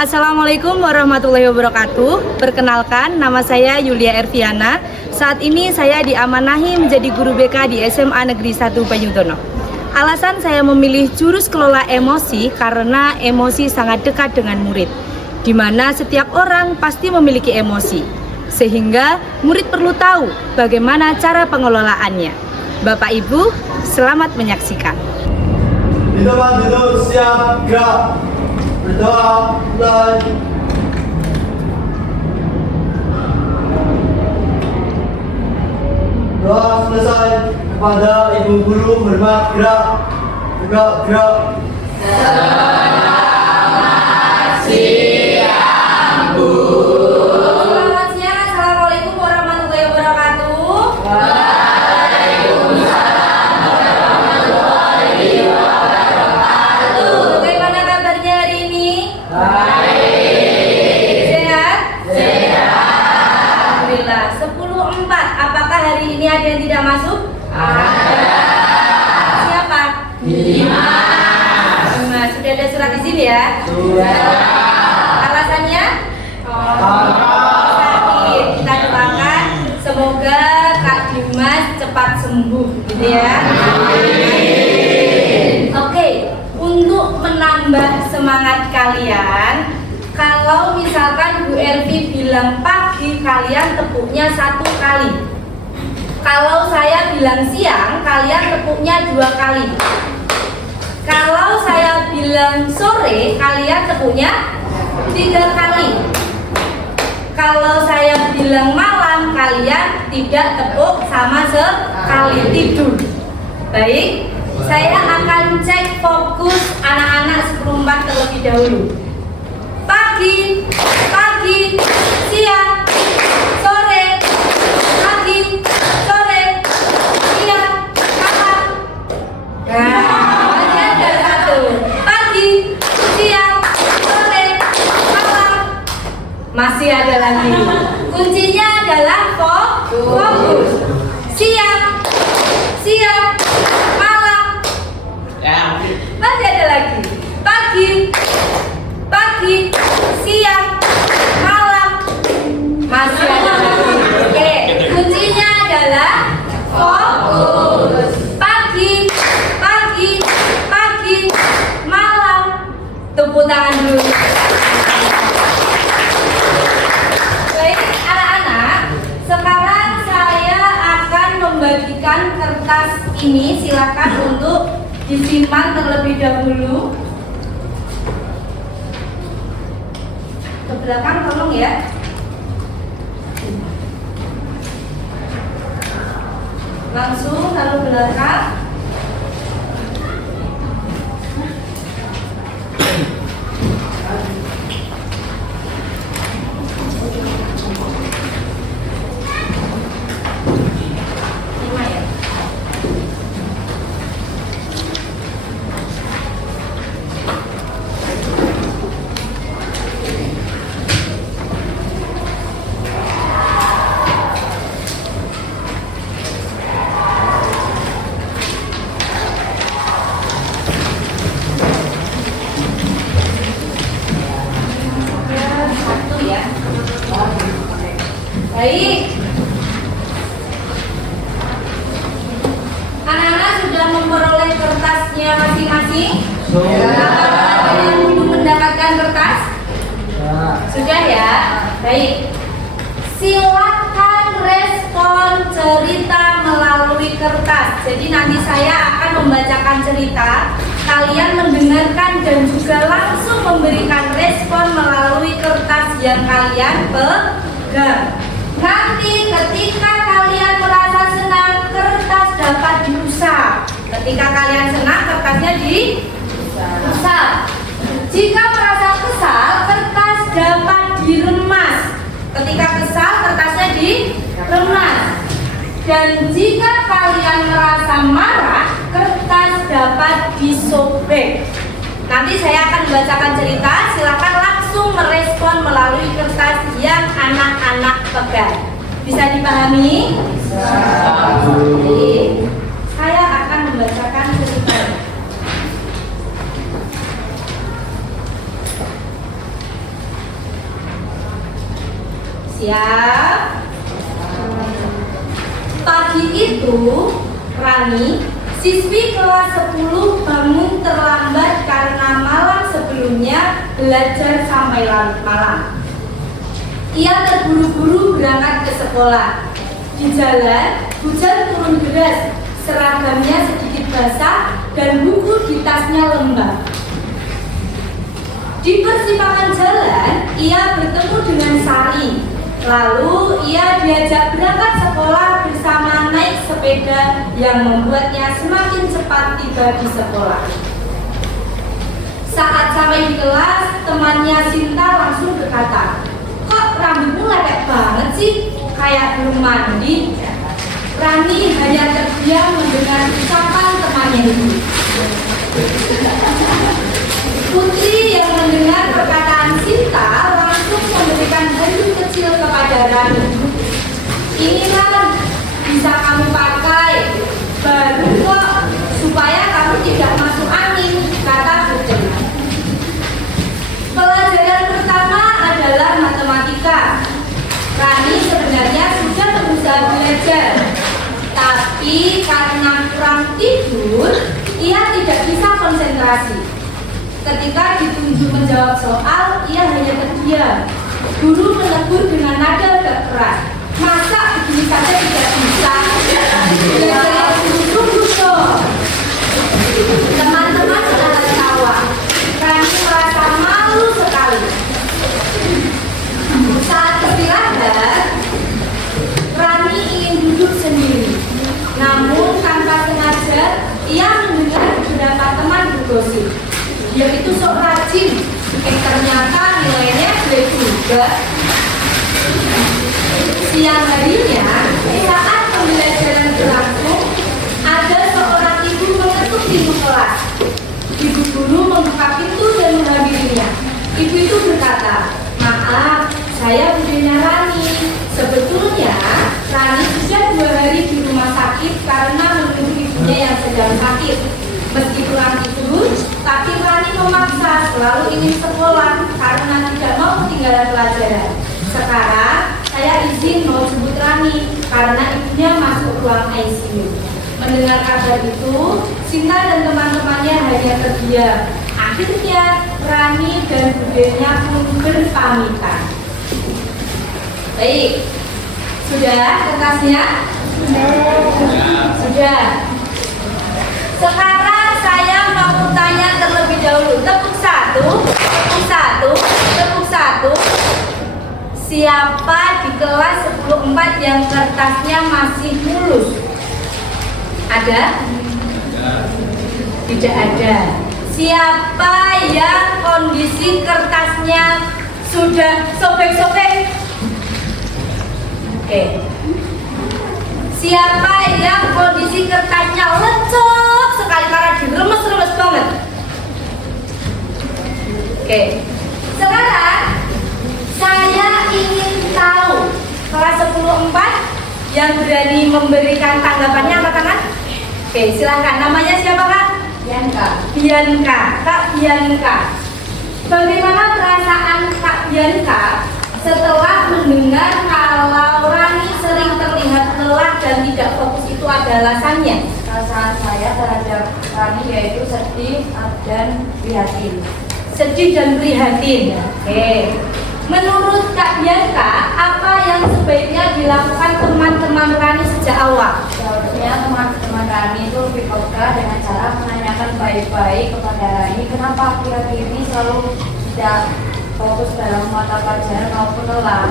Assalamualaikum warahmatullahi wabarakatuh. Perkenalkan, nama saya Yulia Erviana. Saat ini saya diamanahi menjadi guru BK di SMA Negeri 1 Banyutono. Alasan saya memilih jurus kelola emosi karena emosi sangat dekat dengan murid, di mana setiap orang pasti memiliki emosi, sehingga murid perlu tahu bagaimana cara pengelolaannya. Bapak Ibu, selamat menyaksikan. Di tempat duduk, siap, gerak. Berdoa, mulai. Doa selesai. Kepada Ibu Guru, hormat, gerak. Tegak, gerak. Selamat siang, Bu. Selamat siang, Assalamualaikum warahmatullahi wabarakatuh. Waalaikumsalam warahmatullahi wabarakatuh. Bagaimana kabarnya hari ini? Baik. Sehat? Sehat. Alhamdulillah. 10.4. Apakah hari ini ada yang tidak masuk? Ada. Siapa? Dimas. Dimas. Sudah ada surat izin ya? Sudah. Alasannya? Sakit. Kita doakan semoga Kak Dimas cepat sembuh, gitu ya. Oke, untuk menambah semangat kalian, kalau misalkan Bu Elvi bilang pagi, kalian tepuknya 1 kali. Kalau saya bilang siang, kalian tepuknya 2 kali. Kalau saya bilang sore, kalian tepuknya 3 kali. Kalau saya bilang malam, kalian tidak tepuk sama sekali, tidur. Baik, saya akan cek fokus anak-anak 10.4 terlebih dahulu. Pagi, siang, sore, pagi, sore, siang, malam. Masih ada 1. Pagi, siang, sore, malam. Masih ada lagi. Kuncinya adalah fokus. Siang, malam. Masih ada lagi. Pagi, siang, malam. Masih ada lagi. Oke, kuncinya adalah fokus. Pagi, malam. Tepuk tangan dulu. Baik, anak-anak, sekarang saya akan membagikan kertas ini. Silakan untuk disimpan terlebih dahulu. Ke belakang tolong ya. Langsung taruh belakang. Lima ya. Satu ya. Baik. Anak-anak sudah memperoleh kertasnya masing-masing? Apakah ada yang belum mendapatkan kertas? Sudah ya? Baik. Silakan respon cerita melalui kertas. Jadi nanti saya akan membacakan cerita, kalian mendengarkan dan juga langsung memberikan respon melalui kertas yang kalian pegang. Nanti ketika kalian merasa senang, kertas dapat diusap. Ketika kalian senang, kertasnya diusap. Jika merasa kesal, kertas dapat diremas. Ketika kesal, kertasnya diremas. Dan jika kalian merasa marah, kertas dapat disobek. Nanti saya akan membacakan cerita, silakan langsung merespon melalui kertas yang anak-anak pegang. Bisa dipahami? Jadi, saya akan membacakan cerita. Siap. Pagi itu, Rani, siswi kelas 10 bangun terlambat karena malam sebelumnya belajar sampai larut malam. Ia terburu-buru berangkat ke sekolah. Di jalan, hujan turun deras, seragamnya sedikit basah dan buku di tasnya lembab. Di persimpangan jalan, ia bertemu dengan Sari. Lalu ia diajak berangkat sekolah bersama naik sepeda yang membuatnya semakin cepat tiba di sekolah. Saat sampai di kelas, temannya Sinta langsung berkata, "Kok rambutmu lepek banget sih? Kayak belum mandi." Rani hanya terdiam mendengar ucapan temannya itu. Putri yang mendengar perkataan Sinta langsung memberikan handuk kecil kepada Rani. "Inilah, bisa kamu pakai, baru kok, supaya kamu tidak masuk angin," kata Putri. Pelajaran pertama adalah matematika. Rani sebenarnya sudah berusaha belajar, tapi karena kurang tidur, ia tidak bisa konsentrasi. Ketika dituntut menjawab soal, ia hanya terdiam. Guru menegur dengan nada agak keras. "Masa begini saja tidak bisa? Belajar yang sungguh-sungguh dong." Teman-teman sudah tertawa. Rani merasa malu sekali. Saat istirahat, Rani ingin duduk sendiri. Namun tanpa sengaja, ia mendengar beberapa teman bergosip. Dia itu sok rajin, ternyata nilainya jelek juga. Siang harinya, saat pembelajaran berlangsung, ada seorang ibu mengetuk pintu kelas. Ibu guru membuka pintu dan menghampirinya. Ibu itu berkata, "Maaf, saya budenya Rani. Sebetulnya Rani sudah 2 hari di rumah sakit karena menunggu ibunya yang sedang sakit. Meski kurang tidur, tapi Rani memaksa selalu ingin sekolah karena tidak mau ketinggalan pelajaran. Sekarang saya izin mau jemput Rani karena ibunya masuk ruang ICU." Mendengar kabar itu, Sinta dan teman-temannya hanya terdiam. Akhirnya Rani dan budenya pun berpamitan. Baik, sudah kertasnya? Sudah. Sekarang saya mau tanya terlebih dahulu. Tepuk satu, tepuk satu, tepuk satu. Siapa di kelas 10-4 yang kertasnya masih mulus? Ada? Tidak ada. Siapa yang kondisi kertasnya sudah sobek-sobek? Oke. Siapa yang kondisi kertasnya lecek sekali karena diremes-remes banget? Oke. Sekarang saya ingin tahu kelas 10-4 yang berani memberikan tanggapannya angkat tangan. Oke, silahkan. Namanya siapa, Kak? Bianca. Bianca. Kak Bianca. Bagaimana perasaan Kak Bianca setelah mendengar kalau Rani sering terlihat lelah dan tidak fokus itu ada alasannya? Perasaan saya terhadap Rani yaitu sedih dan prihatin. Sedih dan prihatin. Oke. Menurut Kak Bianca, apa yang sebaiknya dilakukan teman-teman Rani sejak awal? Seharusnya teman-teman Rani itu lebih peka dengan cara menanyakan baik-baik kepada Rani kenapa akhir-akhir ini selalu tidak fokus dalam mata pelajaran maupun lelah.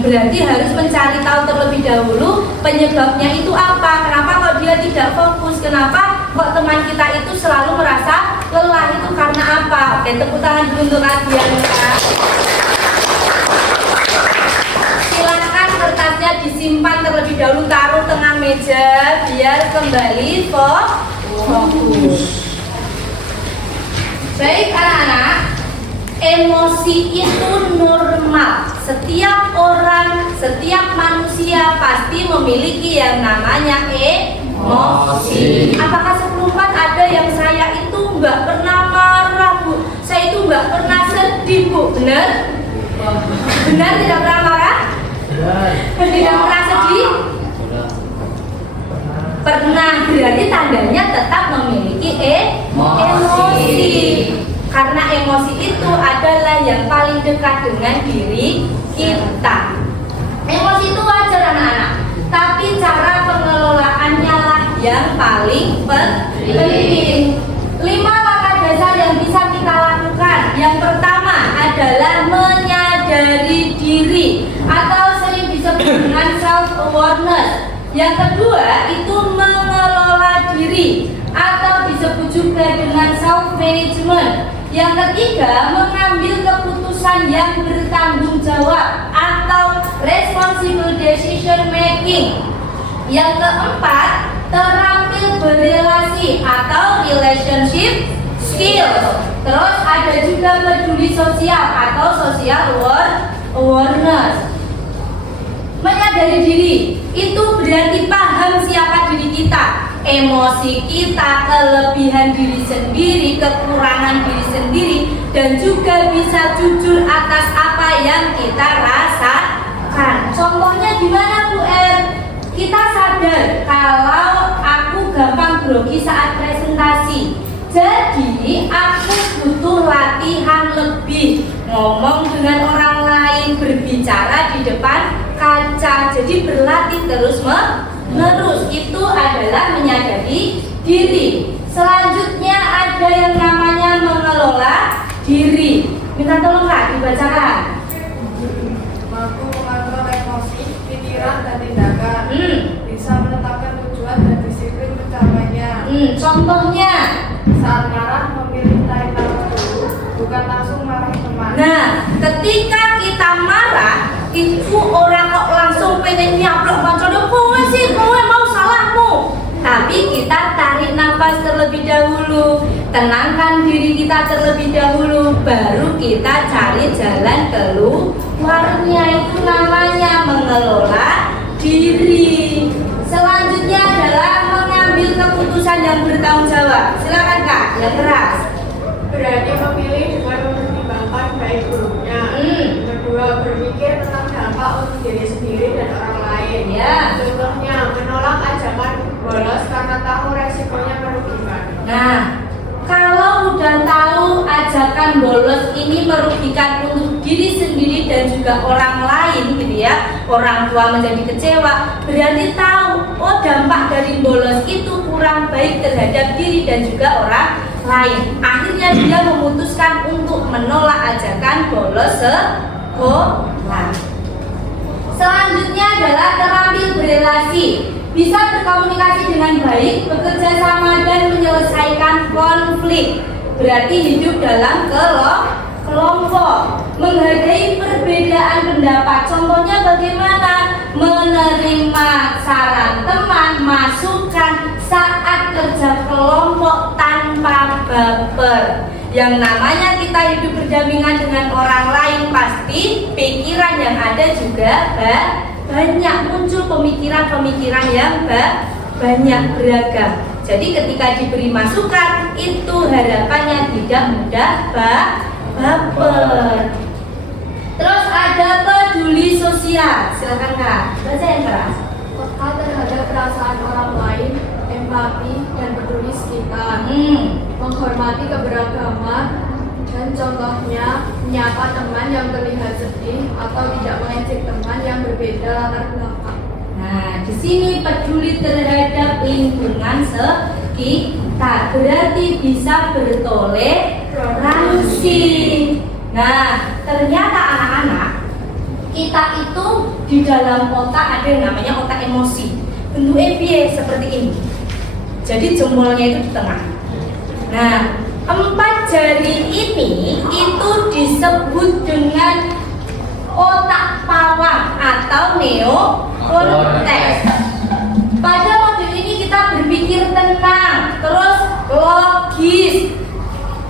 Berarti harus mencari tahu terlebih dahulu penyebabnya itu apa. Kenapa kok dia tidak fokus? Kenapa kok teman kita itu selalu merasa lelah itu karena apa? Oke, tepuk tangan dulu untuk Kak Bianca. Silakan kertasnya disimpan terlebih dahulu, taruh tengah meja biar kembali fokus. Baik anak-anak, emosi itu normal. Setiap orang, setiap manusia pasti memiliki yang namanya emosi. Apakah 10-4 ada yang saya itu nggak pernah marah, Bu? Saya itu nggak pernah sedih, Bu. Benar? Benar tidak pernah marah? Tidak pernah sedih? Pernah, berarti tandanya tetap memiliki emosi. Karena emosi itu adalah yang paling dekat dengan diri kita. Emosi itu wajar anak-anak, tapi cara pengelolaannya lah yang paling penting. 5 langkah dasar yang bisa kita lakukan. Yang pertama adalah menyadari diri atau sering disebut dengan self-awareness. Yang kedua itu mengelola diri atau disebut juga dengan self-management. Yang ketiga mengambil keputusan yang bertanggung jawab atau responsible decision making. Yang keempat terampil berrelasi atau relationship skills. Terus ada juga peduli sosial atau social awareness. Menyadari diri itu berarti paham siapa diri kita, emosi kita, kelebihan diri sendiri, kekurangan diri sendiri, dan juga bisa jujur atas apa yang kita rasakan. Contohnya gimana Bu Er? Kita sadar kalau aku gampang grogi saat presentasi, jadi aku butuh latihan lebih, ngomong dengan orang lain, berbicara di depan kaca. Jadi berlatih terus menerus. Itu adalah menyadari diri. Selanjutnya ada yang namanya mengelola diri. Minta tolong Kak dibacakan. Mampu mengatur emosi, pikiran, dan tindakan. Bisa menetapkan tujuan dan disiplin mencapainya. Contohnya Saat marah memilih tarik nafas dulu, bukan langsung marahin teman. nah, ketika kita marah, itu orang kok langsung pengen nyaplok bancone, kowe sih, kowe mau salahmu. Tapi kita tarik nafas terlebih dahulu, tenangkan diri kita terlebih dahulu, baru kita cari jalan keluarnya. Itu namanya mengelola diri. Selanjutnya adalah mengambil keputusan yang bertanggung jawab. Silakan Kak, yang keras. Berani memilih dengan mempertimbangkan baik buruknya. Kedua, berpikir tentang dampak untuk diri sendiri dan orang lain. Ya. Contohnya, menolak ajakan bolos karena tahu resikonya merugikan. Nah, kalau udah tahu ajakan bolos ini merugikan untuk diri sendiri dan juga orang lain gitu ya, orang tua menjadi kecewa, berarti tahu oh dampak dari bolos itu kurang baik terhadap diri dan juga orang lain. Akhirnya dia memutuskan untuk menolak ajakan bolos sekolah. Selanjutnya adalah terampil berrelasi, bisa berkomunikasi dengan baik, bekerja sama dan menyelesaikan konflik. Berarti hidup dalam kelompok, menghargai perbedaan pendapat. Contohnya bagaimana? Menerima saran teman, masukan saat kerja kelompok tanpa baper. Yang namanya kita hidup berdampingan dengan orang lain, pasti pikiran yang ada juga banyak, muncul pemikiran-pemikiran yang banyak beragam. Jadi ketika diberi masukan itu harapannya tidak mudah baper. Terus ada peduli sosial. Silakan Kak, baca yang keras. Peka terhadap perasaan orang lain, empati, dan peduli sekitar. Menghormati keberagaman, dan contohnya menyapa teman yang terlihat sedih atau tidak mengejek teman yang berbeda latar belakang. Nah, di sini peduli terhadap lingkungan sekitar, berarti bisa bertoleransi. Nah, ternyata anak-anak kita itu di dalam otak ada yang namanya otak emosi. Bentuknya piye seperti ini. Jadi jempolnya itu di tengah. Nah, 4 jari ini itu disebut dengan otak pawang atau neokortex. Pada modul ini kita berpikir tenang, terus logis,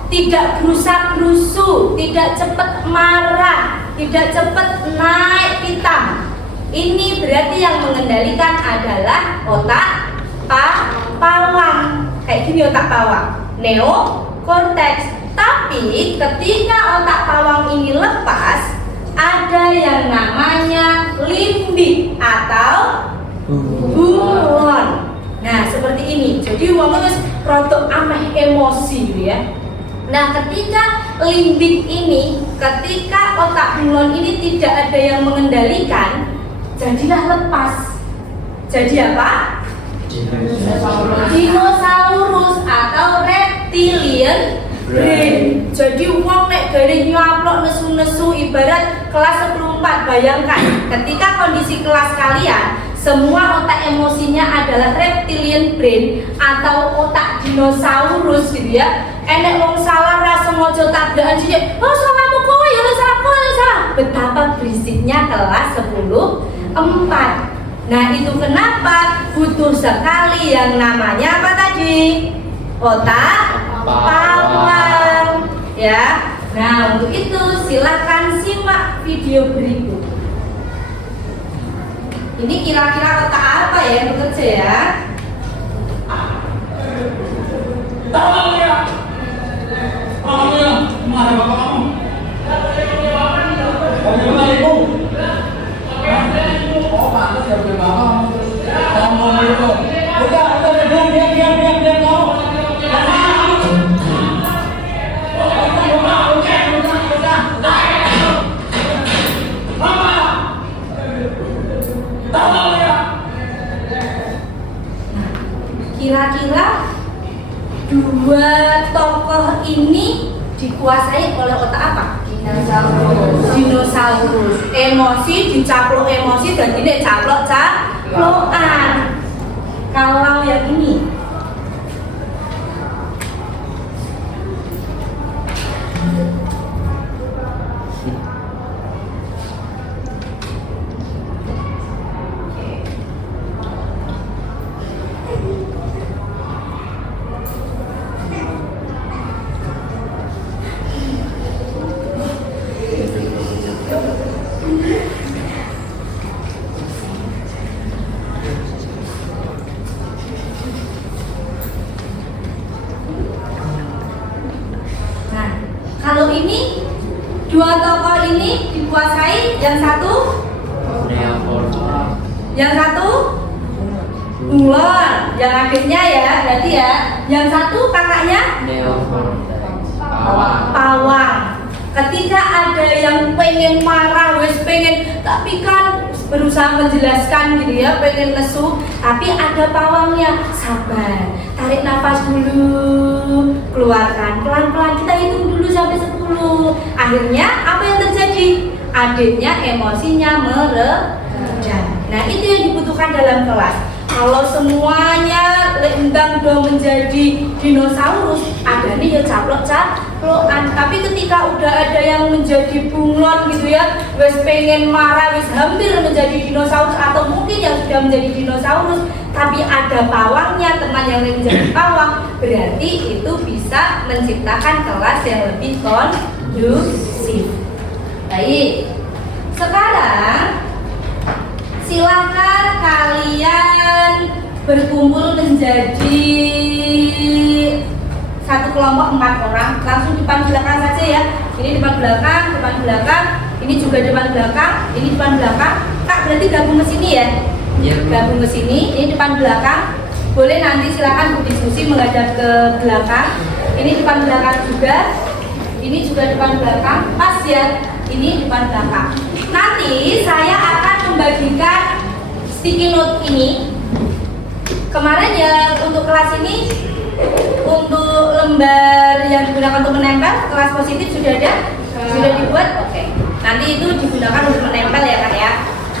tidak gerusak-gerusu, tidak cepat marah, tidak cepat naik pitam. Ini berarti yang mengendalikan adalah otak pawang. Kayak gini otak pawang, neokortex. Tapi ketika otak pawang ini lepas, ada yang namanya limf limbik atau bunglon. Nah, seperti ini. Jadi wong wis rada ameh emosi gitu ya. Nah, ketika limbik ini, ketika otak bunglon ini tidak ada yang mengendalikan, jadilah lepas. Jadi apa? Dinosaurus atau reptilian brain. Jadi wong nek gare nyaplok nesu-nesu ibarat kelas 14. Bayangkan ketika kondisi kelas kalian semua otak emosinya adalah reptilian brain atau otak dinosaurus gitu ya. Enek wong salah ra sengaja tabrakan sithik. Oh, salahmu kowe ya, salah. Betapa berisiknya kelas 10 4. Nah, itu kenapa butuh sekali yang namanya apa tadi? Otak pawang. Ya. Nah, untuk itu silakan simak video berikut. Ini kira-kira otak apa ya yang bekerja ya? Tolong ya, mana bapak kamu? Bagaimana ibu? Oh, pantas ya punya bapak. Ngomong itu. Udah, diam kamu. Kira-kira dua tokoh ini dikuasai oleh otak apa? Dinosaurus. Emosi dicaplok emosi dan ini caplokan. Kalau yang ini kalau ini dua tokoh ini dikuasai yang satu bunglon, yang akhirnya ya berarti ya yang satu kakaknya pawang. Ketika ada yang pengen marah, tapi kan berusaha menjelaskan gitu ya, pengen nesu, tapi ada pawangnya. Sabar, tarik nafas dulu, keluarkan pelan-pelan, kita hitung dulu sampai 10. Akhirnya apa yang terjadi? Adiknya emosinya meredam. Nah, itu yang dibutuhkan dalam kelas. Kalau semuanya lendang dong menjadi dinosaurus, ada nih ya caplokan. Tapi ketika udah ada yang menjadi bunglon gitu ya, wes pengen marah, wes hampir menjadi dinosaurus atau mungkin yang sudah menjadi dinosaurus, tapi ada pawangnya, teman yang menjadi pawang, berarti itu bisa menciptakan kelas yang lebih kondusif. Baik, sekarang silakan kalian berkumpul menjadi satu kelompok 4 orang. Langsung depan belakang saja ya. Ini depan belakang, ini juga depan belakang, ini depan belakang. Kak, berarti gabung ke sini ya? Iya. Gabung ke sini, ini depan belakang. Boleh nanti silakan berdiskusi menghadap ke belakang. Ini depan belakang juga. Ini juga depan belakang. Pas ya. Ini depan belakang. Nanti saya akan membagikan sticky note ini. Kemarin ya untuk kelas ini, untuk lembar yang digunakan untuk menempel, kelas positif sudah ada, sudah dibuat. Oke. Nanti itu digunakan untuk menempel ya Kak ya.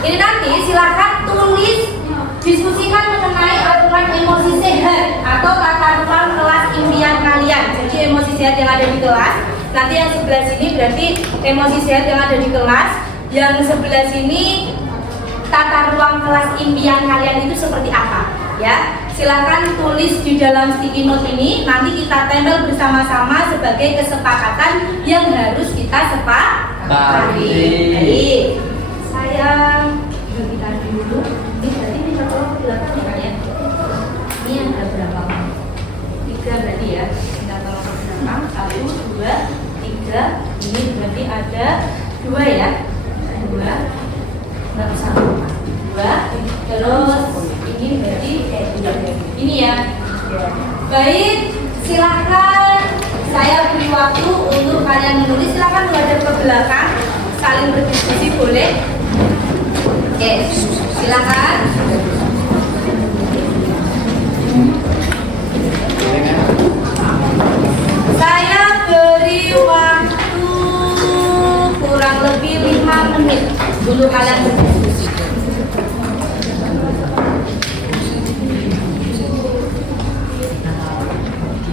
Ini nanti silahkan tulis, diskusikan mengenai aturan emosi sehat atau tata ruang kelas impian kalian. Jadi emosi sehat yang ada di kelas. Nanti yang sebelah sini berarti emosi sehat yang ada di kelas. Yang sebelah sini tata ruang kelas impian kalian itu seperti apa ya. Silakan tulis di dalam sticky note ini. Nanti kita tempel bersama-sama sebagai kesepakatan yang harus kita sepakati. Baik, saya bagi dulu. Ini berarti minta tolong ke belakang ya Kak ya. Ini yang ada berapa? 3 berarti ya. Minta tolong ke belakang. 1, 2, 3. Ini berarti ada 2 ya. 2. Nggak usah lupa. Ini ya. Baik, silakan saya beri waktu untuk kalian menulis. Silakan menghadap ke belakang, saling berdiskusi boleh. Oke, silakan. Saya beri waktu kurang lebih 5 menit untuk kalian berdiskusi.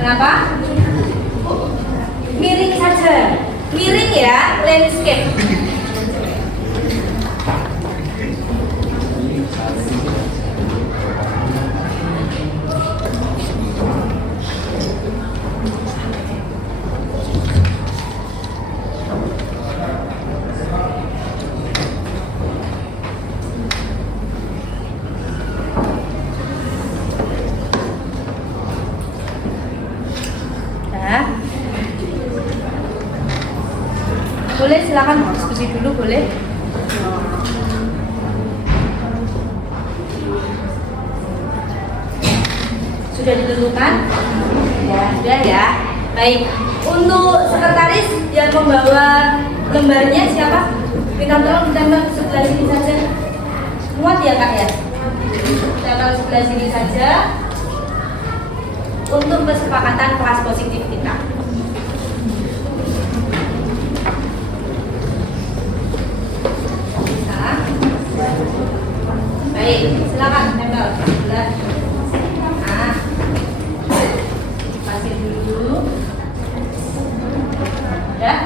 Kenapa? Miring saja. Miring ya, landscape. Boleh silakan diskusi dulu boleh. Sudah ditentukan? Ya, sudah ya. Baik. Untuk sekretaris yang membawa lembarnya siapa? Minta tolong ditempel sebelah sini saja. Muat ya Kak ya? Ditempel sebelah sini saja. Untuk kesepakatan kelas positif kita. Baik, silakan tempel sebelah. Nah, pasir dulu. Udah?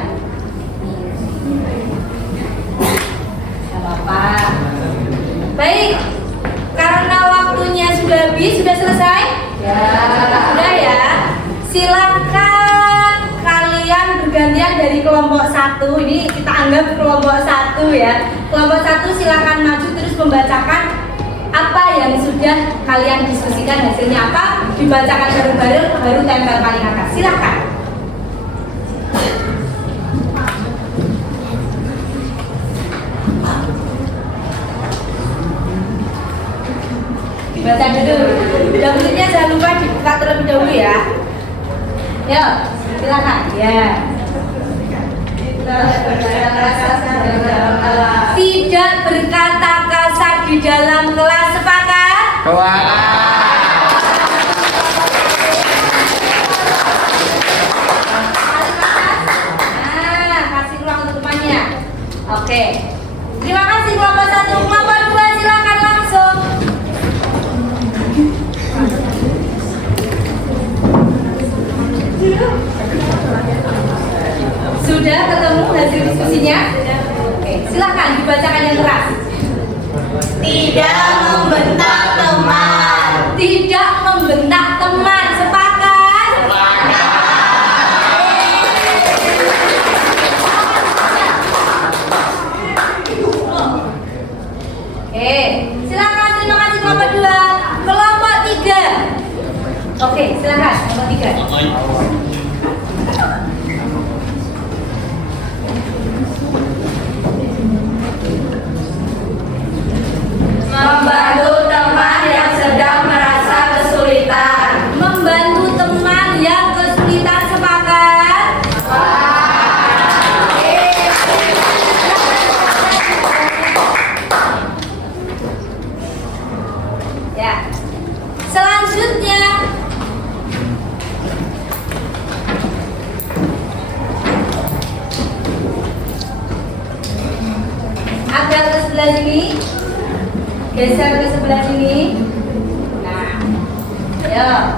Gak apa-apa. Baik, karena waktunya sudah habis, sudah selesai? Ya. Sudah ya. Silakan kalian bergantian dari kelompok 1. Ini kita anggap kelompok 1 ya. Kelompok 1 silakan maju terus membacakan apa yang sudah kalian diskusikan, hasilnya apa, dibacakan bareng-bareng, baru tempel paling atas. Silakan. Dibaca dulu. Daftarnya jangan lupa dibuka terlebih dahulu ya. Yuk, silakan. Ya. Tidak berkata kasar di dalam kelas, sepakat? Nah, kasih ruang untuk temannya. Oke. Terima kasih kelompok 1. Kelompok 2 silakan langsung. Sudah ketemu hasil diskusinya? Oke, silakan dibacakan yang keras. Tidak membentak teman. Tidak membentak teman, sepakat? Oke, silakan. Terima kasih kelompok 2. Kelompok 3. Oke, silakan kelompok 3. Membantu teman yang sedang merasa kesulitan. Membantu teman yang kesulitan, sepakat? Ya. Selanjutnya agak ke sebelah sini. Geser ke sebelah sini. Nah, ayo.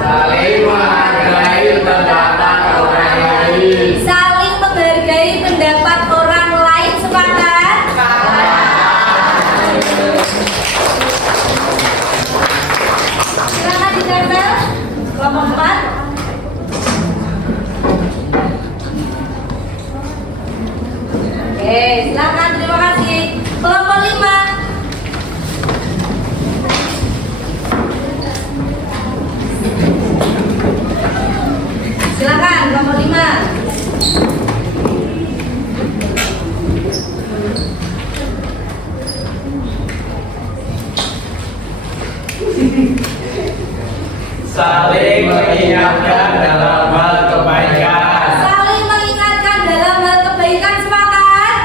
Saling menghargai pendapat orang lain. Saling menghargai pendapat orang lain, sepakat? Silakan ditempel. Kelompok 4. Oke, silakan, terima kasih. Kelompok 5. Silakan, kelompok 5. saling mengingatkan dalam hal kebaikan. Saling mengingatkan dalam hal kebaikan, sepakat?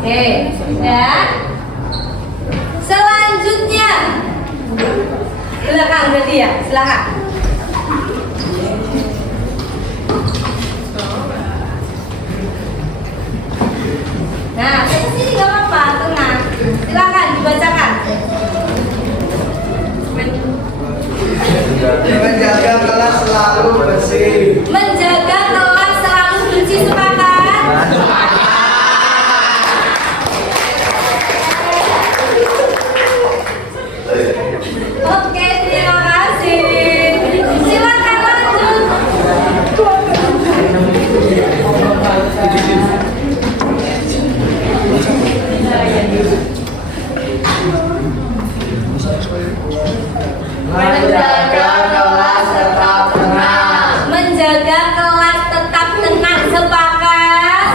Oke, dan selanjutnya belakang berarti ya, silakan. Nah, ke sini nggak apa-apa, tenang. Silakan dibacakan. Menjaga kelas selalu bersih. Menjaga kelas selalu bersih, sepakat? Oke, terima kasih. Silakan lanjut. Menjaga kelas tetap tenang. Menjaga kelas tetap tenang, sepakat?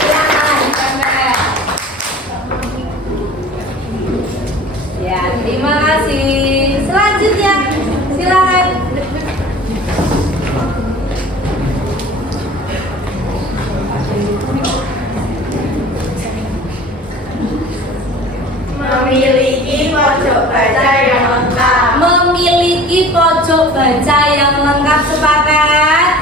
Silakan, Mbak. Ya, terima kasih. Selanjutnya, silakan. Memiliki pojok baca yang lengkap. Memiliki pojok baca yang lengkap, sepakat?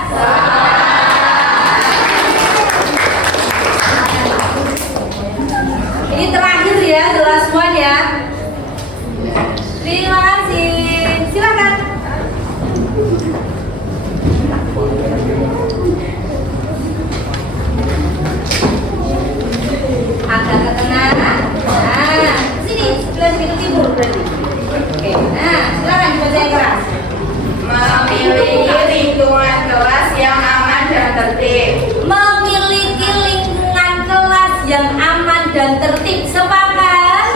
Ini terakhir ya, the last one ya. Terima kasih. Silakan. Agak ke tengah. Nah, sini, sebelah sini ke timur berarti. Oke, nah, silakan dibaca yang keras. Memiliki lingkungan kelas yang aman dan tertib. Memiliki lingkungan kelas yang aman dan tertib, sepakat?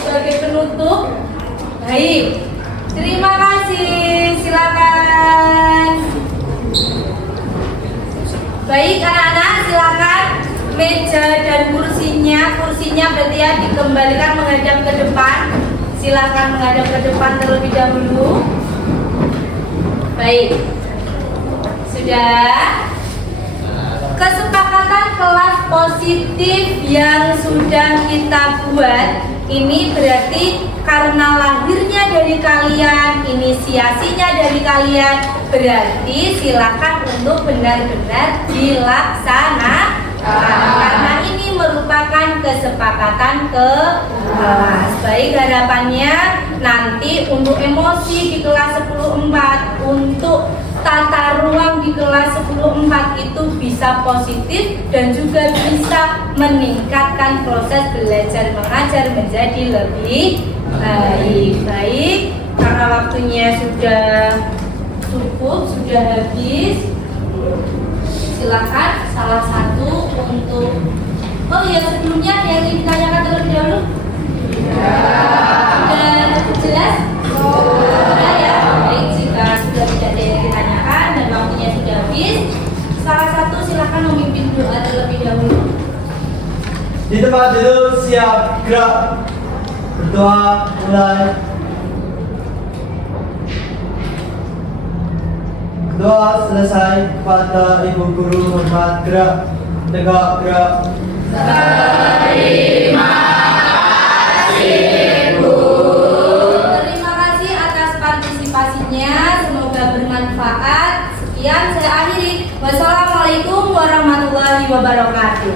Sebagai penutup, baik. Terima kasih. Silakan. Baik anak-anak, silakan meja dan kursinya berarti ya dikembalikan menghadap ke depan. Silakan menghadap ke depan terlebih dahulu. Baik. Sudah. Kesepakatan kelas positif yang sudah kita buat ini berarti karena lahirnya dari kalian, inisiasinya dari kalian, berarti silakan untuk benar-benar dilaksanakan karena ini merupakan kesepakatan kelas. Baik, harapannya nanti untuk emosi di kelas 10.4, untuk tata ruang di kelas 10.4 itu bisa positif dan juga bisa meningkatkan proses belajar mengajar menjadi lebih baik. Karena waktunya sudah cukup, sudah habis, silakan salah satu untuk sebelumnya yang ingin ditanyakan terlebih dahulu. Sudah jelas? Sudah ya. Baik, jika sudah tidak ada yang ditanyakan dan waktunya sudah habis, salah satu silakan memimpin doa terlebih dahulu. Di tempat duduk, siap, gerak. Berdoa, mulai. Doa selesai, kepada Ibu Guru hormat, gerak. Tegak, gerak. Terima kasih atas partisipasinya, semoga bermanfaat. Sekian, saya akhiri. Wassalamualaikum warahmatullahi wabarakatuh.